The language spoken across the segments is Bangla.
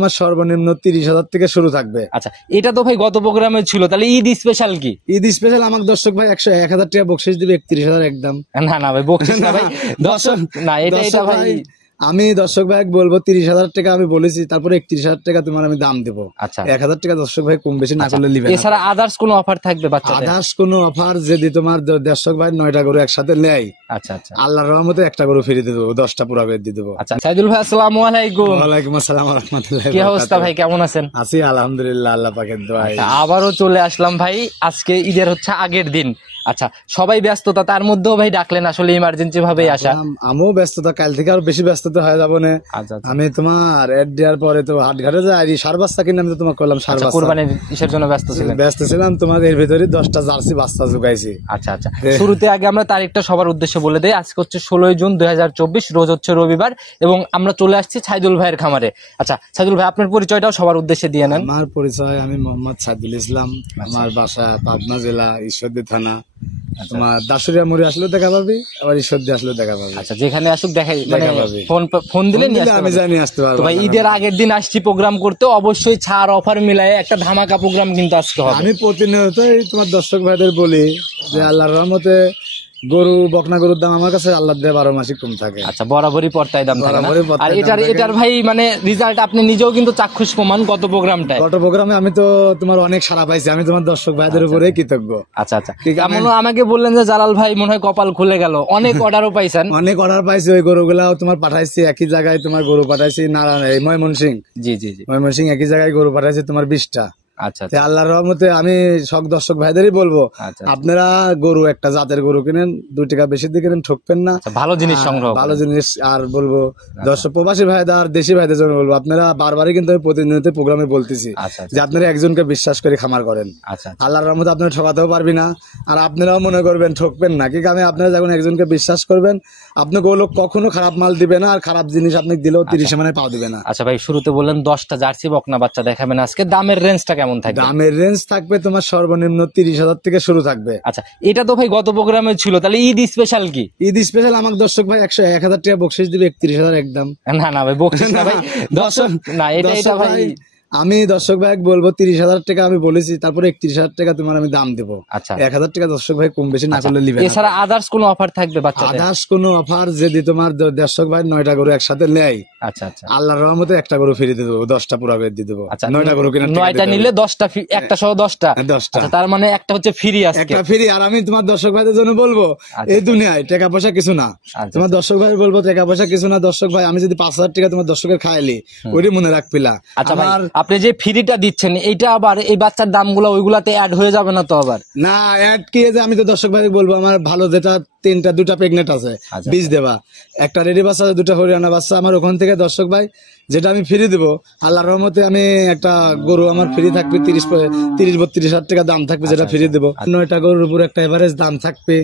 আমার সর্বনিম্ন 30,000 থেকে শুরু থাকবে। আচ্ছা, এটা তো ভাই গত প্রোগ্রামে ছিল, তাহলে ঈদ স্পেশাল কি? ঈদ স্পেশাল আমার দর্শক ভাই 1,000 টাকা বকশিস দিবে, 31,000 একদম। না না ভাই, বকশিস না ভাই, দর্শক না, এটা ভাই আমি দর্শক ভাই বলবো 30,000 টাকা আমি বলেছি, তারপরে 31,000 টাকা তোমার আমি দাম দেবো। আচ্ছা, 1,000 টাকা দর্শক ভাই কম বেশি না করলে নিবে। এছাড়া আদার্স কোনো অফার থাকবে বাচ্চাদের? আদার্স কোনো অফার যদি তোমার দর্শক ভাই 9টা গরু একসাথে নেয়, আচ্ছা আচ্ছা, আল্লাহর রহমতে একটা গরু ফ্রি দিয়ে দেবো, 10টা পুরা করে দিয়ে দেবো। আচ্ছা, সাইদুল ভাই আসসালামু আলাইকুম। ওয়ালাইকুম আসসালাম ওয়া রাহমাতুল্লাহি। কি অবস্থা ভাই, কেমন আছেন? আছি আলহামদুলিল্লাহ, আল্লাহ পাকের দোয়ায়। আবারও চলে আসলাম ভাই, আজকে ঈদের হচ্ছে আগের দিন। আচ্ছা, সবাই ব্যস্ততা, তার মধ্যেও ভাই ডাকলেন, আসলে ইমার্জেন্সি ভাবেই আসা। আমিও ব্যস্ততা, কাল থেকে আরো বেশি ব্যস্ততা হয়ে যাবো না। আমি তোমার এড দেওয়ার পরে তো হাটঘাটে যাই, সার বাচ্চা কিনে আমি তো তোমাকে করলাম, সার বাচ্চা কুরবানির ইসের জন্য ব্যস্ত ছিলাম। তোমার এর ভিতরে 10টা জার্সি বাচ্চা জোগাইছি। আচ্ছা আচ্ছা, শুরুতে আগে আমরা তারিখটা সবার উদ্দেশ্যে বলে দেই। আজকে হচ্ছে 16 জুন 2024, রোজ হচ্ছে রবিবার, এবং আমরা চলে আসছি সাইদুল ভাইয়ের খামারে। আচ্ছা সাইদুল ভাই, আপনার পরিচয়টাও সবার উদ্দেশ্যে দিয়ে নেন। আমার পরিচয়, আমি মোহাম্মদ সাইদুল ইসলাম। আমার বাসা পাবনা জেলা ঈশ্বরদী থানা। তোমার দাসুরিয়া মোড়ে আসলে দেখা পাবি, আবার ঈশ্বরদী আসলে দেখা পাবি। আচ্ছা, যেখানে আসুক দেখাই, মানে ফোন দিলে আমি জানি আসতে পারবো। ভাই ঈদের আগের দিন আসছি প্রোগ্রাম করতে, অবশ্যই ছাড় অফার মিলায় একটা ধামাকা প্রোগ্রাম কিন্তু আজকে হবে। আমি প্রতিনিয়তই তোমার দর্শক ভাইদের বলি যে আল্লাহর রহমতে গরু, বকনা গরুর দাম আমার কাছে আল্লাহ দেয় 12 মাসই কম থাকে। আচ্ছা, বরাবরই পর্তায় দাম থাকে না? আর এটার ভাই মানে রেজাল্ট আপনি নিজেও কিন্তু চাক্ষুষ প্রমাণ। গত প্রোগ্রামে আমি তো তোমার অনেক সাড়া পাইছি, আমি তোমার দর্শক ভাইদের উপরে কৃতজ্ঞ। আচ্ছা আচ্ছা, আমাকে বললেন যে জালাল ভাই মনে হয় কপাল খুলে গেল, অনেক অর্ডারও পাইছেন। অনেক অর্ডার পাইছি, ওই গরুগুলাও তোমার পাঠাইছি একই জায়গায়, তোমার গরু পাঠাইছি ময়মনসিংহ। জি জি জি, ময়মনসিংহ একই জায়গায় গরু পাঠাইছি তোমার 20টা। আচ্ছা, আল্লাহর রহমতে আমি সব দর্শক ভাইদেরই বলবো, আপনারা গরু একটা জাতের গরু কিনেন, 2 টাকা বেশি দিয়ে কিনেন, ঠকবেন না, ভালো জিনিস সংগ্রহ, ভালো জিনিস। আর বলবো দর্শক প্রবাসী ভাইদের আর দেশি ভাইদের জন্য বলবো, আপনারা বারবারই কিন্তু আমি প্রতিনিয়ত প্রোগ্রামে বলতেছি যে আপনারা একজনকে বিশ্বাস করে খামার করেন, আল্লাহর রহমতে আপনারা ঠকাতেও পারবি না, আর আপনারাও মনে করবেন ঠকবেন না। কি কারণে আপনারা যখন একজনকে বিশ্বাস করবেন, আপনাকে ও লোক কখনো খারাপ মাল দিবে না, আর খারাপ জিনিস আপনি দিলেও 30 মানে পাও দিবে না। আচ্ছা ভাই, শুরুতে বললেন 10টা জার্সি বকনা বাচ্চা দেখাবেন আজকে, দামের রেঞ্জটা কেমন থাকবে? দামের রেঞ্জ থাকবে তোমার সর্বনিম্ন 30,000 থেকে শুরু থাকবে। আচ্ছা, এটা তো ভাই গত প্রোগ্রামে ছিল, তাহলে ঈদ স্পেশাল কি? ঈদ স্পেশাল আমার দর্শক ভাই 1,000 টাকা বকশিস দিবে, 31,000 একদম। না না ভাই, বকশিস না ভাই, দর্শক না, এটা ভাই আমি দর্শক ভাই বলবো 30,000 টাকা আমি বলেছি, তারপরে 31,000 টাকা তোমার আমি দাম দেবো। আচ্ছা, 1,000 টাকা দর্শক ভাই কম বেশি না করলে নিবে। এছাড়া আদার্স কোনো অফার থাকবে বাচ্চাদের? আদার্স কোনো অফার যদি তোমার দর্শক ভাই 9টা গরু একসাথে নেয়, আচ্ছা আচ্ছা, আল্লাহর রহমতে একটা গরু ফ্রি দিয়ে দেবো, 10টা পুরা করে দিয়ে দেবো। 9টা গরু কিনে 9টা নিলে 10টা, একটা সহ 10টা। আচ্ছা, তার মানে একটা হচ্ছে ফ্রি, একটা ফ্রি। আর আমি তোমার দর্শক ভাইদের জন্য বলবো, এই দুনিয়ায় টাকা পয়সা কিছু না। তোমার দর্শক ভাই বলবো টাকা পয়সা কিছু না। দর্শক ভাই, আমি যদি 5,000 টাকা তোমার দর্শকের খাইলি, ওইটি মনে রাখপিলা। আচ্ছা ভাই, আপনি যে ফ্রিটা দিচ্ছেন, এইটা আবার এই বাচ্চার দামগুলো ওইগুলাতে অ্যাড হয়ে যাবে না তো? আবার না, অ্যাড কি, যে আমি তো দর্শক ভাই বলবো, আমার ভালো যেটা 2টা প্রেগনেন্ট আছে, বীজ দেওয়া, একটা রেডি বাচ্চা আছে, 2টা হরিয়ানা বাচ্চা, আমার ওখান থেকে দর্শক ভাই যেটা আমি ফ্রি দেবো, আল্লাহর রহমতে আমি একটা গরু আমার ফ্রি থাকবে, 30-32,000 টাকা দাম থাকবে, যেটা ফ্রি দেবো। 9টা গরুর উপর একটা এভারেজ দাম থাকবে।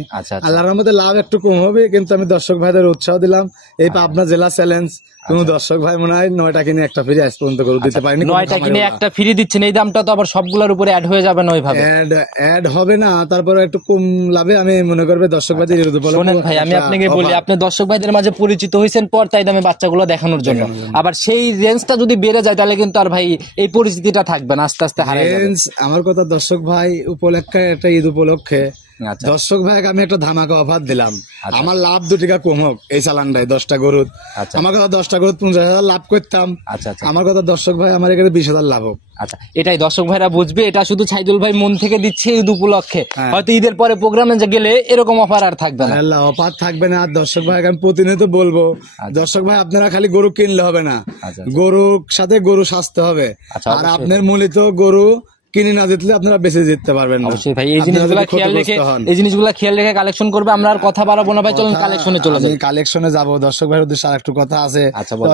আল্লাহর রহমতে লাভ একটু কম হবে, কিন্তু আমি দর্শক ভাইদের উৎসাহ দিলাম। এই পাবনা জেলা চ্যালেঞ্জ, কোন দর্শক ভাই মনে হয় 9টা কিনে একটা ফ্রি আজ পর্যন্ত গরু দিতে পারেনি। 9টা কিনে একটা ফ্রি দিচ্ছেন, এই দামটা তো আবার সবগুলোর উপরে অ্যাড হয়ে যাবে না? ওইভাবে অ্যাড হবে না, তারপরে একটু কম লাভে আমি মনে করবে দর্শক ভাইদের। শোনেন ভাই, আমি আপনাকে বলি, আপনি দর্শক ভাইদের মাঝে পরিচিত হয়েছেন পর্তায় দামে বাচ্চাগুলো দেখানোর জন্য, আবার সেই রেঞ্জটা যদি বেড়ে যায়, তাহলে কিন্তু আর ভাই এই পরিস্থিতিটা থাকবে না, আস্তে আস্তে হারিয়ে যাবে। আমার কথা দর্শক ভাই উপলক্ষে, একটা ঈদ উপলক্ষে দর্শক ভাই আমি একটা ধামাকা অফার দিলাম। আমার লাভ 2 টাকা কম হোক এই চালানটাই, 10টা গরুর। আমার কথা 10টা গরুর 50,000 লাভ করতাম। আমার কথা দর্শক ভাই আমার এখানে 20,000 লাভ হোক। আচ্ছা, এটাই দর্শক ভাইরা বুঝবে, এটা শুধু সাইদুল ভাই মন থেকে দিচ্ছে ঈদ উপলক্ষে। হয়তো ঈদের পরে প্রোগ্রামে গেলে এরকম অফার আর থাকবে না, অফার থাকবে না। আর দর্শক ভাই আমি প্রতিনিয়ত বলবো, দর্শক ভাই আপনারা খালি গরু কিনলে হবে না, গরুর সাথে গরু সাজতে হবে। আর আপনার মূলত গরু কিনে না জিতলে আপনারা বেঁচে জিততে পারবেন না। অবশ্যই ভাই, এই জিনিসগুলো খেয়াল রেখে কালেকশন করবে। আমরা আর কথা বাড়াবো না ভাই, চলুন কালেকশনে চলে যাই। কালেকশনে যাবো। দর্শক ভাইয়ের উদ্দেশ্যে আরেকটু কথা আছে।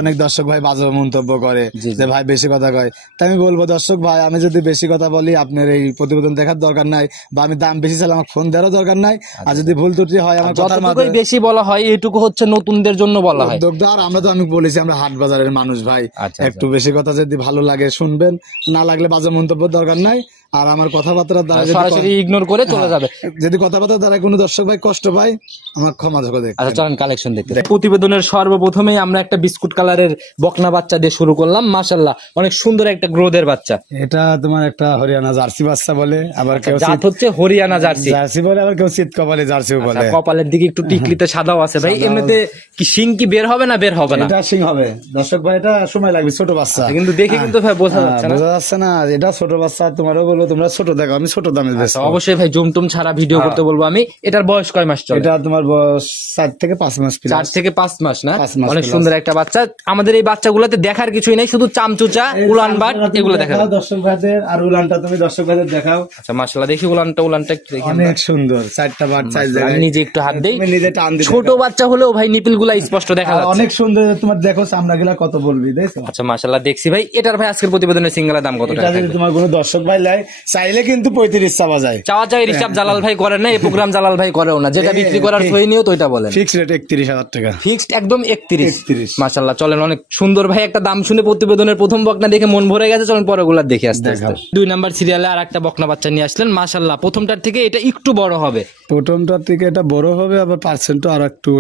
অনেক দর্শক ভাই বাজে মন্তব্য করে যে ভাই বেশি কথা কয়, তাই আমি বলবো দর্শক ভাই, আমি যদি বেশি কথা বলি আপনার এই প্রতিবেদন দেখার দরকার নাই, বা আমি দাম বেশি চাইলে আমার ফোন দেওয়ার দরকার নাই। আর যদি ভুল ত্রুটি হয় আমার কথার মাধ্যমে বেশি বলা হয়, এটুকু হচ্ছে নতুনদের জন্য বলা হয়। আর আমরা তো আমি বলেছি আমরা হাট বাজারের মানুষ ভাই, একটু বেশি কথা যদি ভালো লাগে শুনবেন, না লাগলে বাজে মন্তব্য দরকার নাই। আর আমার কথাবার্তার দ্বারা সরাসরি ইগনোর করে চলে যাবে। যদি কথাবার্তার দ্বারা কোনো দর্শক ভাই কষ্ট পায়, আমার ক্ষমা করে দেখ। আচ্ছা চলেন কালেকশন দেখতে। প্রতিবেদনের সর্বপ্রথমেই আমরা একটা বিস্কুট কালারের বকনা বাচ্চা দিয়ে শুরু করলাম। মাশাআল্লাহ অনেক সুন্দর একটা গ্রোথের বাচ্চা। এটা তোমার একটা হরিয়ানা জার্সি বাচ্চা বলে, আবার কেউ জাত হচ্ছে হরিয়ানা জার্সি জার্সি বলে, আবার কেউ শীত কপালে জার্সিও বলে। কপালের দিকে একটু টিকলিতে সাদাও আছে ভাই। এমনিতে কি শিং কি বের হবে না বের হবে না? এটা সিং হবে দর্শক ভাই, এটা সময় লাগবে, ছোট বাচ্চা কিন্তু দেখে কিন্তু ভাই বোঝা যাচ্ছে না। বোঝা যাচ্ছে না, এটা ছোট বাচ্চা। তোমারও বলবো তোমরা ছোট দেখো, আমি ছোট দামে বেচবো। অবশ্যই ভাই জুমটুম ছাড়া ভিডিও করতে বলবো আমি। এটার বয়স কয় মাস চলে? এটা তোমার বয়স 4 থেকে 5 মাস। 4 থেকে 5 মাস না? 5 মাস অনেক plus। সুন্দর একটা বাচ্চা। আমাদের এই বাচ্চাগুলোতে দেখার কিছুই নাই, শুধু চামচুচা উলানবাট এগুলো দেখা যায়। দর্শক ভাইদের আর উলানটা তুমি দর্শক ভাইদের দেখাও। আচ্ছা মাশাআল্লাহ দেখি উলানটা একটু দেখি। অনেক সুন্দর, 4টা বাট সাইজ আমি জায়গায়। নিজে একটু হাত দেই, তুমি নিজে টান দিতে ছোট বাচ্চা হলেও ভাই নিপিল গুলা স্পষ্ট দেখা যাচ্ছে। অনেক সুন্দর। তোমার দেখো চামড়া গুলা কত বলবি, দেখো। আচ্ছা মাশাআল্লাহ দেখছি ভাই। এটার ভাই আজকের প্রতিবেদনের সিঙ্গেলের দাম কত এটা টাকা যদি থাকবে? তোমার কোনো দর্শক ভাই লাই চাইলে কিন্তু 35 চাওয়া যায়। চাওয়া চাই রিসাব জালাল ভাই করেন না, এই প্রোগ্রাম জালাল ভাই করেও না। যেটা বিক্রি করার সই নিও তো ওইটা বলেন। ফিক্স রেট 31,000 টাকা। ফিক্সড একদম 31। 31। মাশাআল্লাহ চলেন, অনেক সুন্দর ভাই একটা দাম শুনে প্রতিবেদনের প্রথম বকনা দেখে মন ভরে গেছে। চলেন পরেরগুলা দেখে আসতে আসতে। 2 নাম্বার সিরিয়ালে আর একটা বকনা বাচ্চা নিয়ে আসলেন। মাশাআল্লাহ প্রথমটার থেকে এটা একটু বড় হবে। প্রথমটার থেকে এটা বড় হবে, আবার পার্সেন্টও আর একটু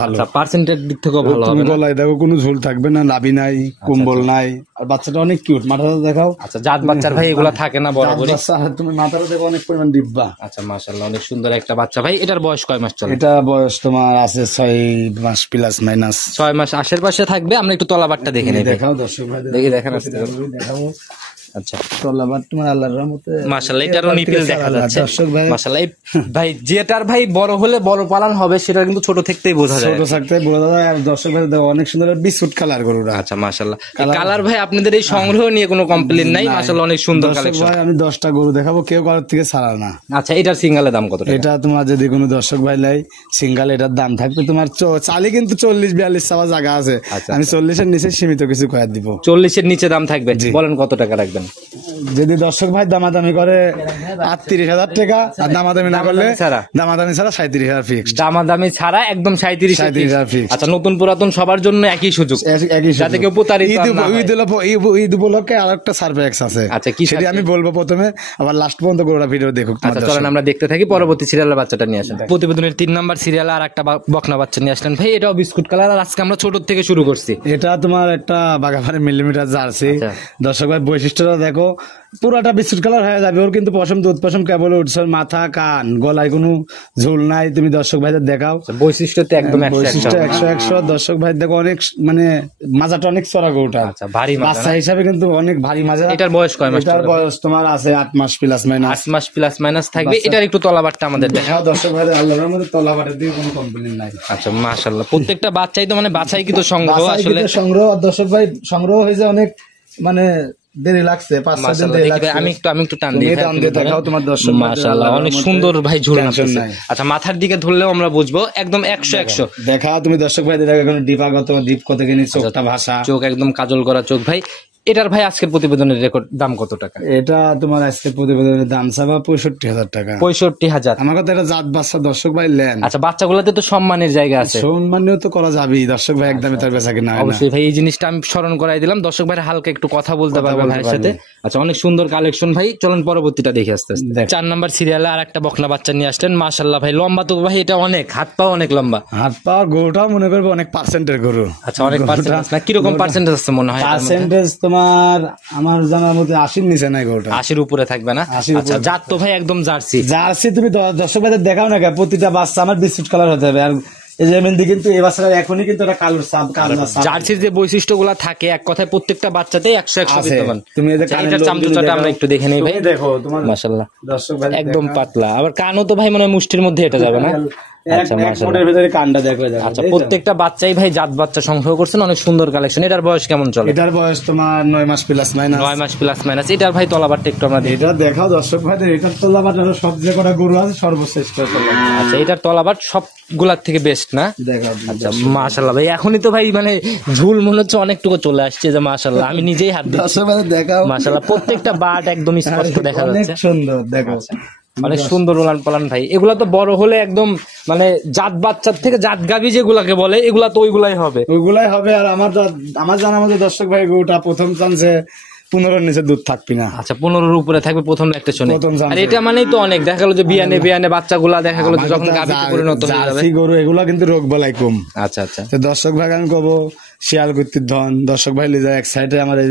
ভালো। আচ্ছা পার্সেন্টের দিক থেকেও ভালো তুমি হবে না? গলায় দেখো কোনো ঝোল থাকবে না, নাভি নাই, কম্বল নাই, আর বাচ্চাটা অনেক কিউট। মাথাটা দেখাও। আচ্ছা জাত বাচ্চার ভাই এগুলা থাকে না বরাবরই? বাচ্চা, আর তুমি মাথাটা দেখো অনেক পরিমাণ ডিব্বা। আচ্ছা মাশাআল্লাহ অনেক সুন্দর একটা বাচ্চা ভাই। এটার বয়স কয় মাস চলে? এটা বয়স তোমার আছে 6 মাস প্লাস মাইনাস। 6 মাস আশেপাশে থাকবে। আমরা একটু তলাবারটা দেখে নেই। দেখাও দর্শক ভাই, দেখি দেখেন আসতে দেখাও। আচ্ছা তলাবার তোমার আল্লাহর রহমতে মাশাআল্লাহ এটারও নিপিল দেখা যাচ্ছে। দর্শক ভাই মাশাআল্লাহ ভাই যেটার ভাই বড় হলে বড় পালন হবে সেটা কিন্তু ছোট থেকেই বোঝা যায়। ছোট থাকতে বোঝা যায়। আর দর্শক ভাই দেখো অনেক সুন্দর বিস্কুট কালার গরুরা। আচ্ছা মাশাআল্লাহ কালার ভাই আপনাদের এই সংগ্রহ নিয়ে কোনো কমপ্লেইন নাই। মাশাআল্লাহ অনেক সুন্দর দর্শক কালেকশন। ভাই আমি 10টা গরু দেখাবো, কেউ কারোর থেকে ছাড়া না। আচ্ছা এটার সিঙ্গেলের দাম কত টাকা? এটা তোমার যদি কোনো দর্শক ভাই লাই সিঙ্গেল, এটার দাম থাকবে তোমার চালি কিন্তু 40-42 চাওয়া জায়গা আছে। আচ্ছা, আমি 40-এর নিচে সীমিত কিছু কয়ে দিব। 40-এর নিচে দাম থাকবে। বলেন কত টাকা রাখবেন? যদি দর্শক ভাই দামাদামি করে 38,000 টাকা, আর দামাদামি না করলে দামাদামি ছাড়া 37,000 ফিক্স। দামাদামি ছাড়া একদম 37,000 ফিক্স। আচ্ছা নতুন পুরাতন সবার জন্য একই সুযোগ, যাতে কেউ প্রতারিত না হয়। ঈদ উপলক্ষে আর একটা সারপ্রাইজ আছে। আচ্ছা কি সেটা আমি বলবো প্রথমে, আবার লাস্ট পর্যন্ত গোটা ভিডিও দেখুক। আচ্ছা চলেন আমরা দেখতে থাকি। পরবর্তী সিরিয়ালের বাচ্চাটা নিয়ে আসেন। প্রতিবেদনের 3 নাম্বার সিরিয়ালে আর একটা বকনা বাচ্চা নিয়ে আসলেন ভাই। এটাও বিস্কুট কালার। আর আজকে আমরা ছোট থেকে শুরু করছি। এটা তোমার একটা বাগাবাড়ি মিলিমিটার জার্সি। আচ্ছা। দর্শক ভাই বৈশিষ্ট্যটা দেখো, পুরাটা বিস্কুট কালার হয়ে যাবে। ওর কিন্তু পশম দুধ পশম কেবল উঠছে, মাথা কান গলায় কোনো ঝোল নাই। তুমি দর্শক ভাইদের দেখাও। বৈশিষ্ট্যতে একদম বৈশিষ্ট্য 100 দর্শক ভাই দেখো, অনেক মানে মাজাটা অনেক চড়া গরুটা। আচ্ছা ভারী বাচ্চা হিসাবে কিন্তু অনেক ভারী মাজা। এটার বয়স কয় মাস? এটার বয়স তোমার আছে 8 মাস প্লাস মাইনাস। 8 মাস প্লাস মাইনাস থাকবে। এটার একটু তলাবারটা আমাদের দেখাও দর্শক ভাই, আল্লাহর মধ্যে তলাবাটের দিকে কোনো কমপ্লেইন নাই। আচ্ছা মাশাআল্লাহ প্রত্যেকটা বাচ্চাই তো মানে বাছাই কিন্তু সংগ্রহ আসলে সংগ্রহ। দর্শক ভাই সংগ্রহ হয়েছে অনেক, মানে দেরি লাগছে, 5-6 দিন দেরি লাগছে। আমি একটু টান দিই। দেখাও তোমার দর্শক। মাশাআল্লাহ অনেক সুন্দর ভাই ঝুলন আছে। আচ্ছা মাথার দিকে ধরলেও আমরা বুঝবো একদম 100 দেখাও তুমি দর্শক ভাই দেখো, এখন ডিপাগত দীপ কত কিনি, চোখটা ভাষা, চোখ একদম কাজল করা চোখ ভাই। এটার ভাই আজকের প্রতিবেদনের রেকর্ড দাম কত টাকা? এটা তোমার আজকের প্রতিবেদনের দাম চাবা 65,000 টাকা। 65,000। আমার কথা এটা জাত বাচ্চা দর্শক ভাই লেন। আচ্ছা বাচ্চাগুলোতে তো সম্মানের জায়গা আছে, সম্মানীয় তো করা যাবেই। দর্শক ভাই একদমই তার বেচা কিনা হয় না। অবশ্যই ভাই এই জিনিসটা আমি স্মরণ করাই দিলাম। দর্শক ভাই হালকা একটু কথা বলতে পারবে ভাইয়ের সাথে। আচ্ছা অনেক সুন্দর কালেকশন ভাই। চলুন পরবর্তীটা দেখে আসতে আসতে। 4 নাম্বার সিরিয়ালে আর একটা বকনা বাচ্চা নিয়ে আসলেন। মাশাআল্লাহ ভাই লম্বা তো ভাই, এটা অনেক হাত পা অনেক লম্বা। হাত পা গরুটাও মনে করবে অনেক পার্সেন্টের গরু। আচ্ছা অনেক পার্সেন্টেজ না, কিরকম পার্সেন্টেজ আছে মনে হয়? পার্সেন্টেজ তোমার আমার জানার মধ্যে 80-র নিচে নাই গরুটা। 80-র উপরে থাকবে না? আচ্ছা জাত তো ভাই একদম জার্সি। জার্সি তুমি দর্শক ভাইদের দেখাও না, প্রতিটা বাচ্চা আমার বিস্কুট কালার হতে হবে। আর এই যে মেহেন্দি কিন্তু এই বাচ্চাটা এখনই কিন্তু একটা কালোর সাপ, কালো সাপ। জার্সির যে বৈশিষ্ট্যগুলো থাকে এক কথায় প্রত্যেকটা বাচ্চাতেই 100 বিদ্যমান। তুমি এই যে এটার চামচুচাটা আমরা একটু দেখে নেই ভাই। দেখো তোমার মাশাআল্লাহ দর্শক ভাই একদম পাতলা। আবার কানও তো ভাই মনে হয় মুষ্টির মধ্যে এটা যাবে না? আচ্ছা ভিতরে কান্ডা দেখো। আচ্ছা প্রত্যেকটা বাচ্চাই ভাই জাত বাচ্চা সংগ্রহ করছেন, অনেক সুন্দর কালেকশন। এটার বয়স কেমন চলে? এটার বয়স তোমার 9 মাস প্লাস মাইনাস। 9 মাস প্লাস মাইনাস। এটার ভাই তলাবারটা একটু আমরা দেখি। এটা দেখাও দর্শক ভাইদের। এটার তলাবাট সব যে কটা গরু আছে সর্বশ্রেষ্ঠ তলাবাট। আচ্ছা এটার তলাবাট সবগুলার থেকে বেস্ট না? দেখাও। আচ্ছা মাশাআল্লাহ ভাই এখনই তো ভাই মানে ঝুল মনে হচ্ছে অনেকটুকু চলে আসছে। যে মাশাআল্লাহ আমি নিজেই হাত দিচ্ছি। দর্শক ভাইদের দেখাও। মাশাআল্লাহ প্রত্যেকটা বাট একদম স্পষ্ট দেখা অনেক যাচ্ছে। সুন্দর দেখো, অনেক সুন্দর উলান পালান ভাই। এগুলা তো বড় হলে একদম মানে জাত বাচ্চার থেকে জাত গাভী যেগুলাকে বলে এগুলা তো ওইগুলাই হবে। ওইগুলাই হবে। আর আমার জানার মধ্যে দর্শক ভাই গরুটা প্রথম চান্সে 15-র নিচে দুধ থাকবি না। আচ্ছা 15-র উপরে থাকবে প্রথম ল্যাকটেশনে। প্রথম আর এটা মানেই তো অনেক, দেখা গেল যে বিয়ানে বাচ্চাগুলা দেখা গেল যে যখন গাভীতে পরিণত হয়ে যাবে। জার্সি গরু এগুলা কিন্তু রোগ বালাই কম। আচ্ছা আচ্ছা। তো দর্শক ভাই আমি কব শিয়াল কুত্তির ধন, দর্শক ভাই লিজা এক সাইডে আমার এই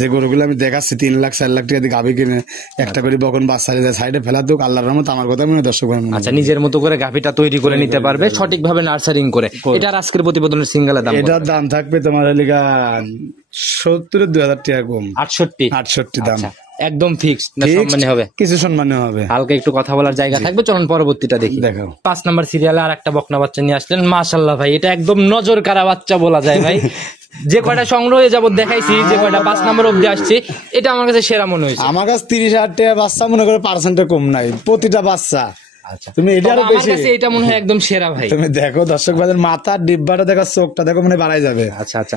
যে গরুগুলো আমি দেখাচ্ছি 3 লাখ 4 লাখ টাকা দিয়ে গাভী কিনে একটা করে বকন বাচ্চা সাইডে ফেলা দুক, আল্লাহর রহমত আমার কথা মনে দর্শক ভাই। আচ্ছা নিজের মতো করে গাভীটা তৈরি করে নিতে পারবে সঠিকভাবে নার্সারিং করে। এটার আজকের প্রতিবেদনের সিঙ্গেলের দাম? এটার দাম থাকবে তোমার লিগা 70-2,000 টাকা কম। 68 দাম একদম ফিক্সড না সম্মানী হবে? কিছু সম্মানী হবে, হালকা একটু কথা বলার জায়গা থাকবে। চলুন পরবর্তীটা দেখি। দেখাও 5 নাম্বার সিরিয়ালে আর একটা বকনা বাচ্চা নিয়ে আসলেন। মাশাআল্লাহ ভাই এটা একদম নজর কাড়া বাচ্চা বলা যায় ভাই। যে কয়টা সংগ্রহ হয়ে যাবত দেখাইছি, যে কয়টা 5 নাম্বার অবধি আসছে, এটা আমার কাছে সেরা মনে হয়েছে। আমার কাছে 30,000 টাকা বাচ্চা মনে করে পার্সেন্টে কম নাই প্রতিটা বাচ্চা। আচ্ছা তুমি এটা আরো বেশি, আমার কাছে এটা মনে হয় একদম সেরা ভাই। তুমি দেখো দর্শক ভাইদের মাথার ডিব্বাটা দেখো, চোখটা দেখো, মানে বাড়াই যাবে। আচ্ছা আচ্ছা,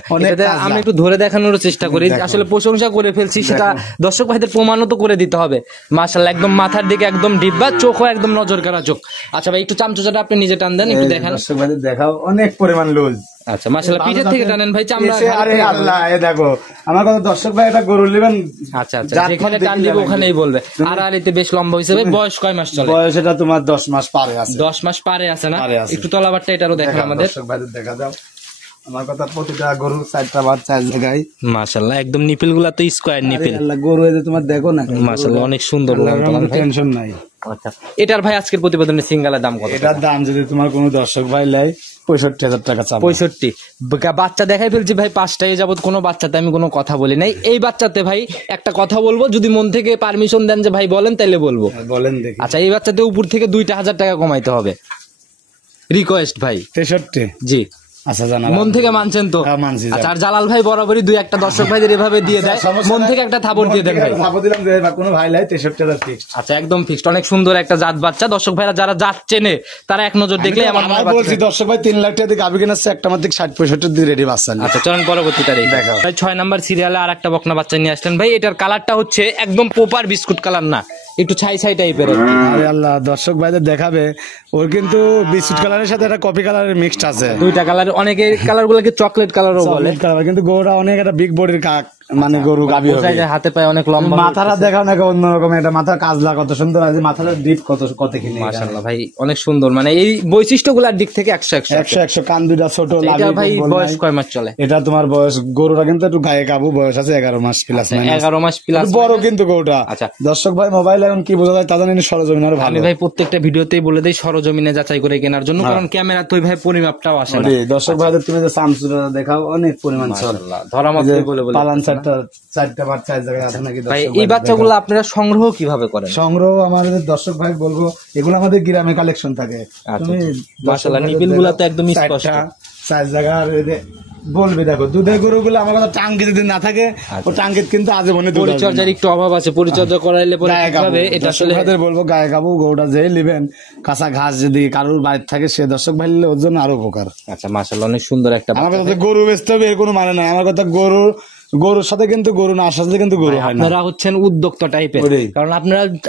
আমি একটু ধরে দেখানোর চেষ্টা করি। আসলে প্রশংসা করে ফেলছি, সেটা দর্শক ভাইদের প্রমাণও তো করে দিতে হবে। মাশাআল্লাহ একদম মাথার দিকে একদম ডিব্বা, চোখও একদম নজর কাড়া চোখ। আচ্ছা ভাই একটু চামচুচাটা আপনি নিজে টান দেন, একটু দেখেন। দর্শক ভাইদের দেখাও অনেক পরিমাণ লুজ। আচ্ছা মাশাআল্লাহ পিঠের থেকে টানেন ভাই চামড়া। আরে আল্লাহ এ দেখো আমার কথা, দর্শক ভাই এটা গরু নেবেন। আচ্ছা আচ্ছা, যেখানে টান দিব ওখানেই বলবে। আর আলিতে বেশ লম্বা হইছে ভাই। বয়স কয় মাস চলে? বয়স এটা তোমার 10 মাস পারে আছে। 10 মাস পারে আছে না? একটু তলাবারটা এটারও দেখেন আমাদের। দর্শক ভাইদের দেখা দাও আমার কথা, প্রতিটা গরু 4টা বাদ 4 জায়গায়। মাশাআল্লাহ একদম নিপিল গুলা তো স্কয়ার নিপিল। আল্লাহ গরু এই যে তোমার দেখো না, মাশাআল্লাহ অনেক সুন্দর, টেনশন নাই। আচ্ছা এটার ভাই আজকের প্রতিবেদনের সিঙ্গেলের দাম কত? এটার দাম যদি তোমার কোনো দর্শক ভাই লাই 65,000 টাকা চাপ। 65 বাচ্চা দেখাই ফেলছি ভাই 5টা যাবত কোনো বাচ্চাতে আমি কোনো কথা বলি নাই। এই বাচ্চাতে ভাই একটা কথা বলবো, যদি মন থেকে পারমিশন দেন যে ভাই বলেন তাইলে বলবো। বলেন দেখি। আচ্ছা এই বাচ্চাতে উপর থেকে 2,000 টাকা কমাইতে হবে, রিকোয়েস্ট ভাই। 63? জি আচ্ছা জানা মন থেকে মানছেন তো? হ্যাঁ, মানছি। আচ্ছা আর জালাল ভাই বরাবরই 2-1টা দর্শক ভাইদের এভাবে দিয়ে দেয়, মন থেকে একটা থাপড় দিয়ে দেন ভাই। থাপড় দিলাম যে কোনো ভাই লাই 63,000 ফিক্সড। আচ্ছা একদম ফিক্সড। অনেক সুন্দর একটা জাত বাচ্চা। দর্শক ভাইরা যারা জাত চেনে তারা এক নজর দেখলে আমার মনে হয় বলছি দর্শক ভাই 3 লাখ টাকা দিয়ে গাবি কিনাচ্ছে, একটা মাত্র 60-65 দিয়ে রেডি বাচ্চা। আচ্ছা চলেন পরবর্তীটা দেখি। দেখাও। ভাই 6 নাম্বার সিরিয়ালে আর একটা বকনা বাচ্চা নিয়ে আসলেন ভাই। এটার কালারটা হচ্ছে একদম পোপার বিস্কুট কালার না, একটু ছাই ছাই টাইপের। আরে আল্লাহ দর্শক ভাইদের দেখাবে, ওর কিন্তু বিস্কুট কালারের সাথে একটা কফি কালারের মিক্সড আছে। 2টা কালার, অনেকে কালার গুলোকে চকলেট কালারও বলে। কিন্তু গরুটা অনেক একটা বিগ বডির কাক, মানে গরু গাবি হবে। হাতে পায়ে অনেক লম্বা। মাথাটা দেখাও না অন্যরকম, এটা মাথার কাজলা কত সুন্দর আছে, মাথাটা ডিপ কত কিনে। মাশাআল্লাহ ভাই অনেক সুন্দর, মানে এই বৈশিষ্ট্যগুলোর দিক থেকে 100 কান দুইটা ছোট। এটা ভাই বয়স কয় মাস চলে? এটা তোমার বয়স, গরুটা কিন্তু একটু গায়ে কাবু, বয়স আছে 11 মাস প্লাস। 11 মাস প্লাস বড় কিন্তু গরুটা। আচ্ছা দর্শক ভাই মোবাইল এখন কি বোঝা যায় তা জানি, সরজমিন আরো ভালো। আমি ভাই প্রত্যেকটা ভিডিওতেই বলে দেই সরজমিনে যাচাই করে কেনার জন্য, কারণ ক্যামেরা তো ভাই পরিমাপটাও আসে না। দর্শক ভাইদের তুমি যে সামসুরা দেখাও অনেক পরিমাণ চল। ধরা মাত্রই বলে পালান 4টা বার 4 জায়গায় আছে নাকি? ভাই এই বাচ্চাগুলো আপনারা সংগ্রহ কিভাবে করেন? সংগ্রহ আমাদের দর্শক ভাই বলবো, এগুলো আমাদের গ্রামে কালেকশন থাকে। তুমি মাশাআল্লাহ নিপিলগুলো তো একদম স্পষ্ট। 4 জায়গার বলবে দেখো, দুধের গরুগুলো আমার কথা টাঙ্কি যদি না থাকে, ও টাঙ্কিত কিন্তু আজীবনে দুধ। পরিচর্যার একটু অভাব আছে, পরিচর্যা করাইলে পরে কিভাবে এটা আসলে বলবো গায়ে গাবু গরুটা যে নেবেন, কাঁচা ঘাস যদি কারোর বাড়িতে থাকে সে দর্শক ভাই নিলে ওর জন্য আরো উপকার। আচ্ছা মাশাআল্লাহ অনেক সুন্দর একটা। আমার কথা গরু বেচতে হবে এর কোনো মানে নাই। আমার কথা গরুর সাথে কিন্তু গরু না আসার সাথে কিন্তু গরু হয় না। আপনারা হচ্ছেন উদ্যোক্তা টাইপের, কারণ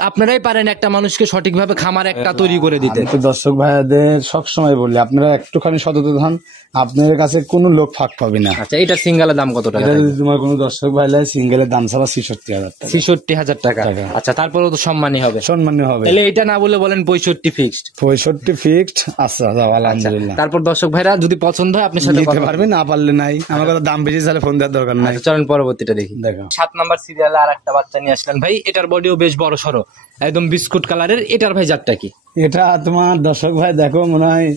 আপনারাই পারেন একটা মানুষকে সঠিকভাবে খামার একটা তৈরি করে দিতে। দর্শক ভাইদের সবসময় বলি আপনারা একটুখানি সততা হন, আপনাদের কাছে কোনো লোক ফাঁক পাবে না। আচ্ছা এটা সিঙ্গেলের দাম কত টাকা? যদি তোমার কোনো দর্শক ভাই লাই, সিঙ্গেলের দাম ছাড়া 66,000 টাকা। 66,000 টাকা। আচ্ছা তারপরেও তো সম্মানী হবে। সম্মানী হবে। তাহলে এটা না বলে বলেন 65 ফিক্সড। 65 ফিক্সড। আচ্ছা আলহামদুলিল্লাহ। তারপর দর্শক ভাইরা যদি পছন্দ হয় আপনার সাথে নিতে পারবে, না পারলে নাই। আমার কথা দাম বেশি চাইলে ফোন দেওয়ার দরকার নাই। চলেন পরবর্তীটা দেখি। দেখো 7 নাম্বার সিরিয়ালে আর একটা বাচ্চা নিয়ে আসলেন ভাই। এটার বডিও বেশ বড় সড়ো, একদম বিস্কুট কালারের। এটার ভাই জাতটা কি? এটা তোমার দর্শক ভাই দেখো মনে হয়,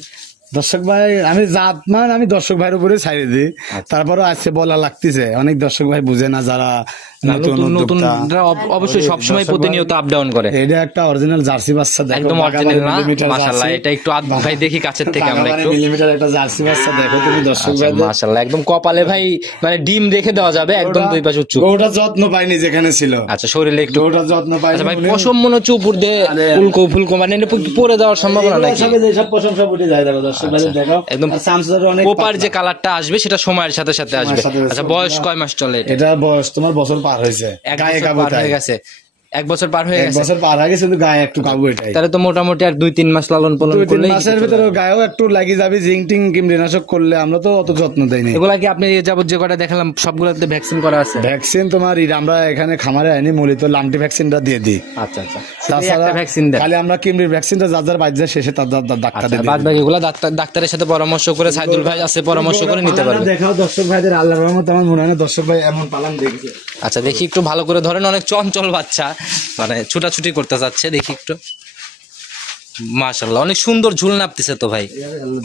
দর্শক ভাই আমি জাত আমি দর্শক ভাইয়ের উপরে ছাড়িয়ে দিই। তারপরে আজকে বলা লাগতেছে, অনেক দর্শক ভাই বুঝে না, যারা নতুন অবশ্যই সবসময় প্রতিনিয়ত আপ ডাউন করে। এটা একটা অরিজিনাল জার্সি বাচ্চা, একদম অরিজিনাল না? মাশাআল্লাহ এটা একটু ভাই দেখি কাছের থেকে আমরা একটু। মিলিমিটার একটা জার্সি বাচ্চা দেখো তুমি দর্শক ভাই। মাশাআল্লাহ একদম কপালে ভাই মানে ডিম রেখে দেওয়া যাবে, একদম দুই পাশে উচ্চ। ওটা যত্ন পাইনি যেখানে ছিল। আচ্ছা শরীরে একটু ওটা যত্ন পাইনি। আচ্ছা ভাই পশম মনে হচ্ছে উপর দিয়ে ফুলকো মানে পড়ে যাওয়ার সম্ভাবনা নাকি? সব পশম সব উঠে যায় দেখো দর্শক ভাই দেখো। একদম কোপার যে কালারটা আসবে সেটা সময়ের সাথে সাথে আসবে। আচ্ছা বয়স কয় মাস চলে? এটা বয়স তোমার বছর পার হয়েছে, গায়ে কাবু হয়ে গেছে। 1 বছর পার হয়ে এক গেছে, বছর পার হয়ে গেছে, কিন্তু গায়ে একটু কাবু এটাই। তাহলে তো মোটামুটি আর 2-3 মাস লালন পালন 2-3 করলে মাসের ভিতরে গায়েও একটু লাগি যাবে, জিং টিং কীটনাশক করলে। আমরা তো অত যত্ন দেই না। এগুলা কি আপনি এ যাবত যে কটা দেখালাম সবগুলোতে ভ্যাকসিন করা আছে? ভ্যাকসিন তোমার আমরা এখানে খামারে আইনি মূলত লামটি ভ্যাকসিনটা দিয়ে দিই। আচ্ছা আচ্ছা, তাছাড়া একটা ভ্যাকসিন দেন। খালি আমরা কিমরির ভ্যাকসিনটা যার যার বাজ্যা শেষে তার ডাক্তার দিয়ে বাদ বাকি এগুলা ডাক্তারের সাথে পরামর্শ করে সাইদুল ভাই আছে পরামর্শ করে নিতে পারবে। দেখাও দর্শক ভাইদের, আল্লাহর রহমতে আমার মনে হয় না দর্শক ভাই এমন পালন দেখেছে। আচ্ছা দেখি একটু ভালো করে ধরেন, অনেক চঞ্চল বাচ্চা, মানে ছুটাছুটি করতে যাচ্ছে, দেখি একটু। মাশাআল্লাহ, অনেক সুন্দর ঝুল নাপতেছে তো ভাই।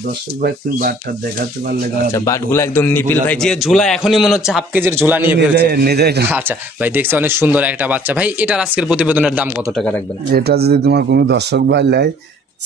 দর্শক ভাই তুমি বাটটা দেখাতে পারলে। আচ্ছা, বাটগুলো একদম নিপিল ভাই, যে ঝুলা এখনই মনে হচ্ছে হাফ কেজির ঝুলা নিয়ে ফেলছে। নিজে আচ্ছা ভাই, দেখছি অনেক সুন্দর একটা বাচ্চা। ভাই এটার আজকের প্রতিবেদনের দাম কত টাকা রাখবেন? এটা যদি তোমার কোনো দর্শক ভাই লাই,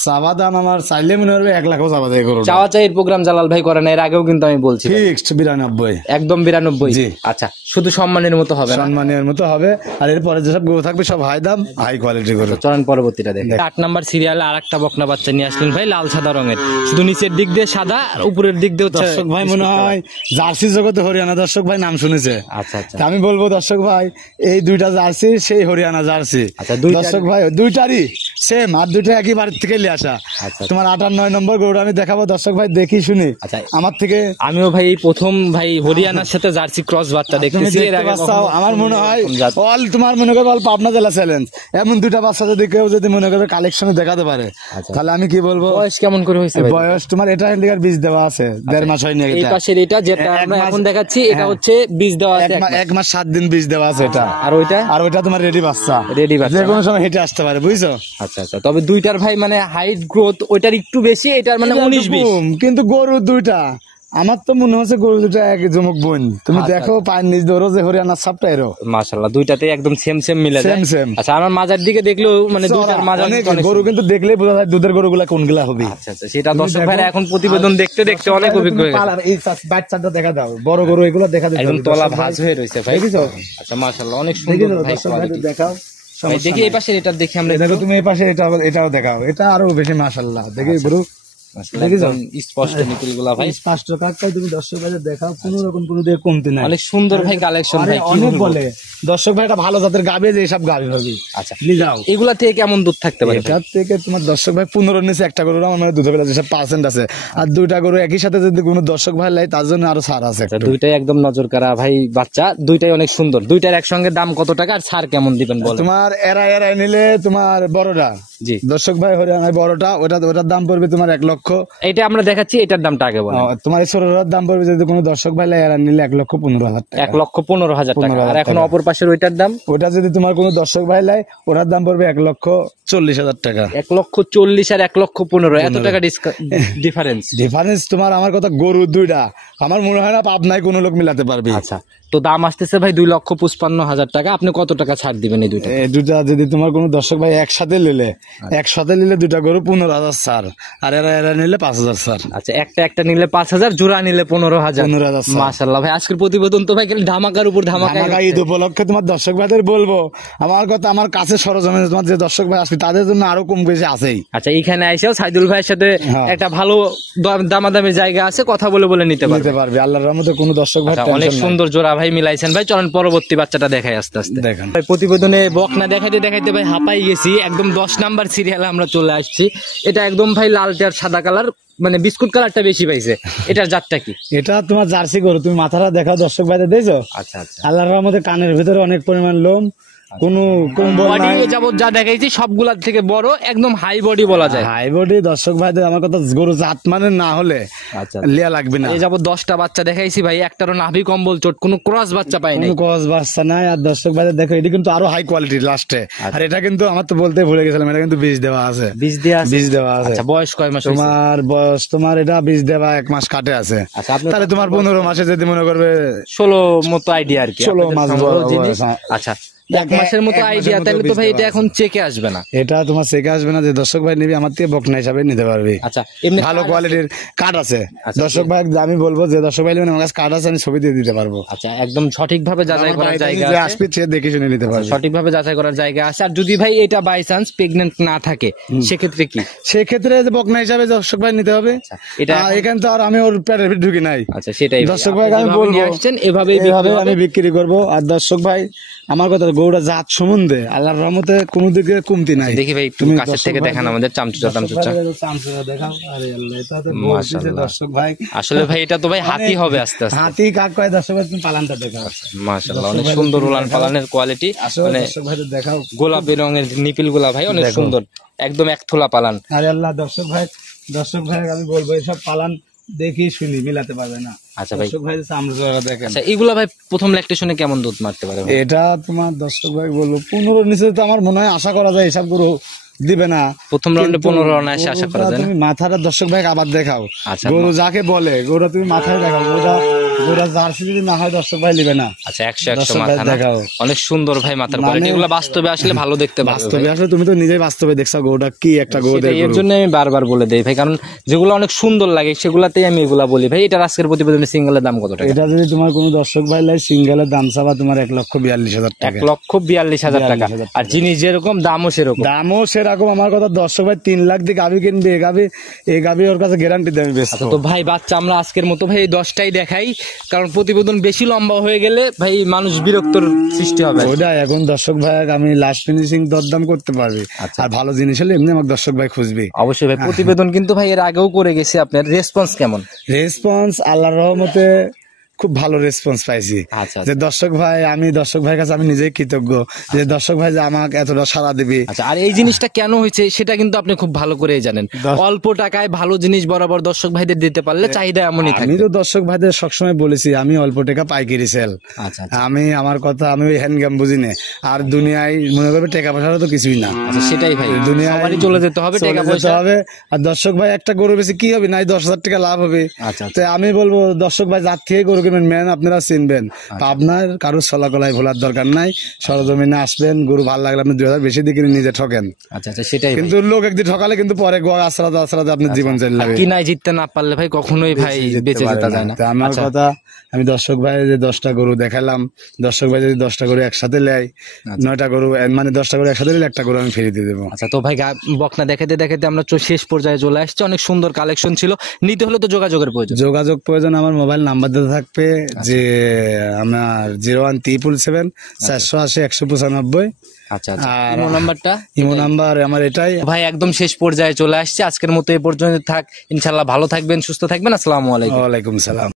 চাওয়া দাম আমার চাইলে মনে হবে 1 লাখও চাওয়া দেয় করো। চাওয়া চাইয়ের প্রোগ্রাম জালাল ভাই করে না, এর আগেও কিন্তু আমি বলছি ফিক্সড 92, একদম 92। জি। আচ্ছা, শুধু সম্মানের মতো হবে না? সম্মানের মতো হবে। আর এরপরে যেসব গরু থাকবে সব হাই দাম, হাই কোয়ালিটি গরু। চলেন পরবর্তীটা দেখি। 8 নাম্বার সিরিয়ালে আরেকটা বকনা বাচ্চা নিয়ে আসলেন ভাই, লাল সাদা রঙের, শুধু নিচের দিক দিয়ে সাদা আর উপরের দিক দিয়ে হচ্ছে দর্শক ভাই মনে হয় জার্সি জগতে হরিয়ানা দর্শক ভাই নাম শুনেছে। আচ্ছা আচ্ছা তা আমি বলবো দর্শক ভাই, এই দুইটা জার্সি সেই হরিয়ানা জার্সি। আচ্ছা, দুইটা- দর্শক ভাই দুইটারই সেম, আর দুইটা একই বাড়ির থেকে নিয়ে আসা। আচ্ছা। তোমার 8 আর 9 নম্বর গরুটা আমি দেখাবো দর্শক ভাই, দেখি শুনি আচ্ছা। আমার থেকে। আমিও ভাই এই প্রথম ভাই হরিয়ানার সাথে জার্সি ক্রস বাচ্চা তুমি দেখতেছি। এর দেখতে আগে পাচ্ছ, কখনো- আমার মনে হয় জাত- তোমার মনে করো অল পাবনা জেলা চ্যালেঞ্জ, এমন দুইটা বাচ্চা যদি কেউ যদি মনে করে কালেকশনে দেখাতে পারে, আচ্ছা। তাহলে আমি কি বলবো। বয়স কেমন করে হয়েছে ভাই? বয়স তোমার এটা ইন্ডিকার বীজ দেওয়া আছে, 1.5 মাস হয়নি। এই এটা পাশের এটা যেটা এক আমরা মাস- এখন দেখাচ্ছি, এটা হ্যাঁ। হচ্ছে বীজ দেওয়া আছে 1 মাস 7 দিন বীজ দেওয়া আছে এটা। আর ওইটা? আর ওইটা তোমার রেডি বাচ্চা, Ready বাচ্চা, যে কোনো সময় হেঁটে আসতে পারে, বুঝছো। আচ্ছা আচ্ছা, তবে দুইটার ভাই মানে হাইট গ্রোথ ওইটার একটু বেশি, এটার মানে 19-20। কিন্তু গরু দুইটা আমার তো মনে হচ্ছে গরু দুটা এক জমক বোন। তুমি আচ্ছা, দেখো পায়ের নিচ ধরো যে হরিয়ানার সাপটা এরো মাশাআল্লাহ, দুইটাতে একদম সেম সেম মিলে যায়। Same. আচ্ছা, আমার মাজার দিকে দেখলেও মানে দুইটার মাজার অনেক অনেক গরু কিন্তু দেখলেই বোঝা যায় দুধের গরুগুলা কোনগুলা হবে। আচ্ছা আচ্ছা, সেটা দর্শক ভাইরা এখন প্রতিবেদন দেখতে দেখতে অনেক অভিজ্ঞ হয়ে গেছে। এই বাচ্চাটা দেখা দাও, বড় গরু এগুলো দেখা দাও, একদম তলা ভাঁজ হয়ে রয়েছে ভাই। দেখিছো? আচ্ছা মাশাআল্লাহ, অনেক সুন্দর ভাই কোয়ালিটি। দেখাও ভাই দেখি এই পাশের এটার দেখি আমরা দেখো তুমি এই পাশে এটাও দেখাও, এটা আরো বেশি মাশাআল্লাহ। দেখি গরু একদম স্পষ্ট নিকুলগুলা ভাই, স্পষ্ট কাকটাই তুমি দর্শক ভাইদের দেখাও, কোন রকম কোনো দিয়ে কমতি নাই। অনেক সুন্দর ভাই কালেকশন আরে ভাই, কি অনেক বলবো। বলে দর্শক ভাই, এটা ভালো জাতের গাবে, যে সব গাবে হবে। আচ্ছা, নিয়ে যাও। এগুলা থেকে কেমন দুধ থাকতে পারে ভাই? এটার থেকে তোমার দর্শক ভাই 15 নিচে একটা গরু আমার মানে দুধের বেলা যেসব পার্সেন্ট আছে, আর দুইটা গরু একই সাথে যদি কোনো দর্শক ভাই লাই, তার জন্য আরো ছাড় আছে আচ্ছা, একটু। দুইটাই একদম নজর কাড়া ভাই বাচ্চা, দুইটাই অনেক সুন্দর। দুইটার একসঙ্গে দাম কত টাকা আর ছাড় কেমন দিবেন বলেন? তোমার এরাই নিলে তোমার বড়টা, জি দর্শক ভাই হরিয়ানায় বড়টা, ওটার দাম পড়বে তোমার 1 লক্ষ। এটা আমরা দেখাচ্ছি, এটার দামটা আগে বলেন। তোমার এই ছোটটার দাম পড়বে যদি কোনো দর্শক ভাই লাই, এরা নিলে 1,15,000 টাকা। 1,15,000 টাকা। আর 15,000 এখন টাকা। অপর পাশের ওইটার দাম ওটা যদি তোমার কোনো দর্শক ভাই লাই, ওটার দাম পড়বে 1,40,000 টাকা। 1,40,000 আর 1,15,000, এত টাকা ডিফারেন্স। ডিফারেন্স তোমার, আমার কথা গরু দুইটা, আমার মনে হয় না পাবনায় কোনো লোক মিলাতে পারবে। আচ্ছা, তো দাম আসতেছে ভাই 2,55,000 টাকা। আপনি কত টাকা ছাড় দিবেন এই দুইটা? এই দুটা যদি তোমার কোনো দর্শক ভাই একসাথে নিলে দুটা গরু 15,000 স্যার, আর এরা নিলে 5,000 স্যার। আচ্ছা, একটা নিলে 5,000, জোড়া নিলে 15,000। 15,000 স্যার। মাশাআল্লাহ ভাই, আজকের প্রতিবেদন তো ভাই খালি ধামাকার উপর ধামাকা। আমাকে ঈদ উপলক্ষে তোমার দর্শক ভাইদের বলবো, আমার কথা আমার কাছে সরজমিনে তোমার যে দর্শক ভাই আসবে তাদের জন্য আরো কম বেশি আছেই। আচ্ছা, এইখানে আইসাও সাইদুল ভাইয়ের সাথে হ্যাঁ। একটা ভালো দামাদামের জায়গা আছে, কথা বলে নিতে পারবে। নিতে পারবে, আল্লাহর রহমতে কোনো দর্শক ভাই আচ্ছা, অনেক টেনশন নাই। সুন্দর জোড়া ভাই মিলাইছেন ভাই। চলেন পরবর্তী বাচ্চাটা দেখাই আস্তে আস্তে। দেখেন। ভাই প্রতিবেদনে বকনা দেখাইতে দেখাইতে ভাই হাঁপাই গেছি, একদম 10 নাম্বার সিরিয়ালে আমরা চলে আসছি। এটা একদম ভাই লালটে আর সাদা কালার, মানে বিস্কুট কালারটা বেশি পাইছে। এটার জাতটা কি? এটা তোমার জার্সি গরু, তুমি মাথাটা দেখাও দর্শক ভাইদের, দেখছো? আচ্ছা আচ্ছা, আল্লাহর রহমতে কানের ভিতরে অনেক পরিমাণ লোম, কোনো কম্বল বডি নাই। যাবত যা দেখাইছি সবগুলার থেকে বড়, একদম হাই বডি বলা যায়। হাই বডি দর্শক ভাইদের, আমার কথা গরু জাত মানে না হলে আচ্ছা, লিয়া লাগবে না। এই যাবত 10টা বাচ্চা দেখাইছি ভাই, একটারও নাভি কম্বল চোট, কোনো ক্রস বাচ্চা পাই নাই। কোনো কস বাচ্চা নাই। আর দর্শক ভাইদের দেখো, এটা কিন্তু আরো হাই কোয়ালিটির লাস্টে। আর এটা কিন্তু আমার তো বলতে ভুলে গেছিলাম, এটা কিন্তু বীজ দেওয়া আছে। বীজ দেয়া আছে? বীজ দেওয়া আছে। আচ্ছা, বয়স কয় মাস হইছে? তোমার বয়স তোমার এটা বীজ দেওয়া 1 মাস কাটে আছে। আচ্ছা, আপনার তাহলে তোমার 15 মাসে যদি মনে করবে 16 মতো আইডিয়া আর কি। 16 মাস আপনাদের সংগ্রহ বয়স, জিনিস। হ্যাঁ। আচ্ছা, 1 মাসের মতো এক মাসের আইডিয়া, মতো তাহলে তো বীজ ভাই এটা দেওয়া এখন চেকে আসবে না। এটা তোমার সেকে আসবে না, যে দর্শক ভাই নিবি আমার থেকে বকনা হিসাবে নিতে পারবি। আচ্ছা, এমনি ভালো কোয়ালিটির কাঠ আছে। আচ্ছা, দর্শক ভাই আমি বলবো যে দর্শক ভাই আমার কাছে কাঠ আছে, আমি ছবি দিয়ে দিতে পারবো। আচ্ছা, একদম সঠিকভাবে যাচাই করার জায়গা যে আছে। আসবে সে দেখে শুনে নিতে পারবে। সঠিকভাবে যাচাই করার জায়গা আছে। আর যদি ভাই এটা বাই চান্স প্রেগনেন্ট না থাকে, সেক্ষেত্রে কি? সেক্ষেত্রে যে বকনা হিসাবে দর্শক ভাই নিতে হবে। এটা এখানে তো আর আমি ওর পেটের ভিতরে ঢুকি নাই। আচ্ছা, সেটাই দর্শক ভাই আপনি আমি যেভাবে বলবো নিয়ে আসছেন এভাবেই এভাবে বিক্রি হবে। আমি বিক্রি করবো। আর দর্শক ভাই আমার কথা গরুটা জাত সম্বন্ধে আল্লাহর রহমতে কোনো দিকে কমতি নাই। দেখি ভাই একটু কাছের থেকে দেখান আমাদের চামচুচা চামচুচা দেখাও। আরে আল্লাহ, এটা তো গরু দিছে দর্শক ভাই। আসলে ভাই এটা তো ভাই হাতি হবে আস্তে আস্তে। হাতি কাক কয় দর্শক ভাই, তুমি পালানটা দেখাও। মাশাআল্লাহ, অনেক সুন্দর উলান পালানের কোয়ালিটি, আসলে দর্শক ভাই দেখাও। গোলাপি রঙের নিপিল গুলা ভাই অনেক সুন্দর, একদম এক থোলা পালান। আরে আল্লাহ, দর্শক ভাই আমি বলবো এসব পালান দেখি শুনি মিলাতে পারবে না। আচ্ছা ভাই, দর্শক ভাই চামড়া দেখেন। আচ্ছা এগুলা ভাই প্রথম ল্যাকটেশনে কেমন দুধ মারতে পারে ভাই? এটা তোমার দর্শক ভাই বলবো 15 নিচে তো আমার মনে হয় আশা করা যায়, এসব গরু দিবে না। প্রথম রাউন্ডে 15 রান আসে আশা করা যায় না। তুমি মাথাটা দর্শক ভাই আবার দেখাও। আচ্ছা, গরু যাকে বলে গরুটা তুমি মাথায় দেখাও। গরুটা জার্সি যদি না হয় দর্শক ভাই নিবে না। আচ্ছা 100 মাথা না, দেখাও। অনেক সুন্দর ভাই মাথার কোয়ালিটি। এগুলা বাস্তবে আসলে ভালো দেখতে পারবে। বাস্তবে আসলে তুমি তো নিজেই বাস্তবে দেখছো গরুটা কি একটা গরু। এর জন্য আমি বারবার বলে দেই ভাই, কারণ যেগুলো অনেক সুন্দর লাগে সেগুলাতেই আমি এগুলা বলি ভাই। এটার আজকের প্রতিবেদনে সিঙ্গেলের দাম কত টাকা? এটা যদি তোমার কোনো দর্শক ভাই লাই সিঙ্গেলের দাম চাবা তোমার 1,42,000 টাকা। 1,42,000 টাকা। আর জিনিস যেরকম দামও সেরকম। দামও সেরকম। আমার কথা দর্শক ভাই 3 লাখ দিয়ে গাভি কিনবে, এই গাভি ওর কাছে গ্যারান্টি দেবে বেশ। তো ভাই বাচ্চা আমরা আজকের মতো ভাই 10টাই দেখাই, কারণ প্রতিবেদন বেশি লম্বা হয়ে গেলে ভাই মানুষ বিরক্তর সৃষ্টি হবে। ওইটা এখন দর্শক ভাই আমি লাস্ট ফিনিশিং দরদাম করতে পারবি। আর ভালো জিনিস হলে এমনি আমার দর্শক ভাই খুঁজবি অবশ্যই ভাই। প্রতিবেদন কিন্তু ভাই এর আগেও করে গেছি, আপনার রেসপন্স কেমন? রেসপন্স আল্লাহর রহমতে খুব ভালো রেসপন্স পাইছি। যে দর্শক ভাই, আমি দর্শক ভাইয়ের কাছে আমি নিজেই কৃতজ্ঞ যে দর্শক ভাই যে আমাকে এতটা সাড়া দিবি। আচ্ছা, আর এই জিনিসটা কেন হয়েছে সেটা কিন্তু আপনি খুব ভালো করেই জানেন। অল্প টাকায় ভালো জিনিস বরাবর দর্শক ভাইদের দিতে পারলে চাহিদা এমনই থাকে। আমি তো দর্শক ভাইদের সবসময় বলেছি আমি অল্প টাকা পাইকারি সেল। আচ্ছা, আমি আমার কথা আমি ওই হ্যান্ড গেম বুঝি না। আর দুনিয়ায় মনে করবে টাকা পয়সা তো কিছুই না। আচ্ছা সেটাই ভাই, দুনিয়ায় সবারই চলে যেতে হবে, টাকা পয়সা হবে। আর দর্শক ভাই একটা গরু বেশি কি হবে, নাই 10,000 টাকা লাভ হবে। আচ্ছা, তো আমি বলবো দর্শক ভাই যার থেকে গরু কিনবেন ম্যান আপনারা চিনবেন। আপনার কারোর চলাকলায় ভোলার দরকার নাই, সরজমিনে আসবেন, গরু ভালো লাগলে আপনি 2,000 বেশি দিয়ে কিনে নিজে ঠকেন। আচ্ছা সেটাই। কিন্তু লোক একদিন ঠকালে কিন্তু পরে আশ্রাতে আপনার জীবন চলে যাবে। কি নাই জিততে না পারলে ভাই কখনোই ভাই বেঁচে যেতে যায় না। আমার কথা আমি দর্শক ভাই যে 10টা গরু দেখালাম, দর্শক ভাই যদি 10টা গরু একসাথে নেয়, 9টা গরু মানে 10টা গরু একসাথে নিলে একটা গরু আমি ফিরিয়ে দিয়ে দেবো। আচ্ছা তো ভাই বকনা দেখাতে দেখাতে আমরা শেষ পর্যায়ে চলে আসছি। অনেক সুন্দর কালেকশন ছিল, নিতে হলে তো যোগাযোগের প্রয়োজন। যোগাযোগ প্রয়োজন আমার মোবাইল নাম্বার দিতে থাকবে যে আমার 0177 480 195। আচ্ছা আর নাম্বারটা ইমো নাম্বার আমার এটাই ভাই। একদম শেষ পর্যায়ে চলে আসছে, আজকের মতো এই পর্যন্ত থাক। ইনশাল্লাহ ভালো থাকবেন, সুস্থ থাকবেন। আসসালামু আলাইকুম। ওয়ালাইকুম সালাম।